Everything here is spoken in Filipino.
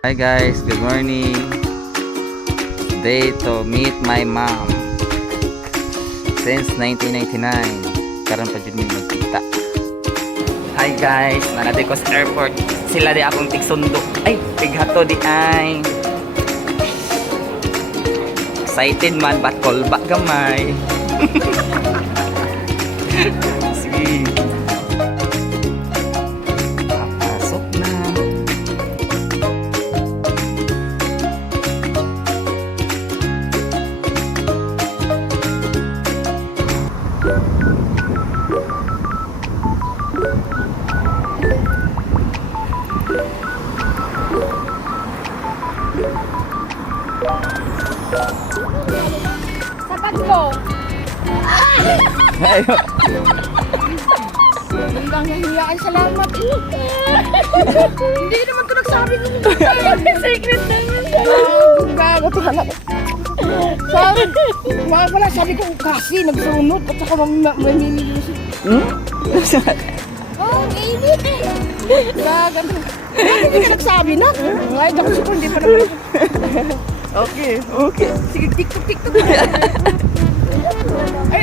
Hi guys, good morning. Day to meet my mom. Since 1999, karon pa jud mi magkita. Hi guys, nanadi ko sa airport. Sila di akong tigsundo. Ay, tighato di ay. Excited man, but call back gamay. Sige. Papasok na. Sapat mo. Ayo. Hanggang hihiyaan, salamat. Hindi naman ito nagsabi ng secret naman. Gago, tingnan ako. Sabi ko kasi nagsunod at saka mamimili siya. Oh, ang init. Gago. Hindi ka nagsabi na. Ay, ako siguro hindi pa naman. Okay. Sige, tiktok. Ay,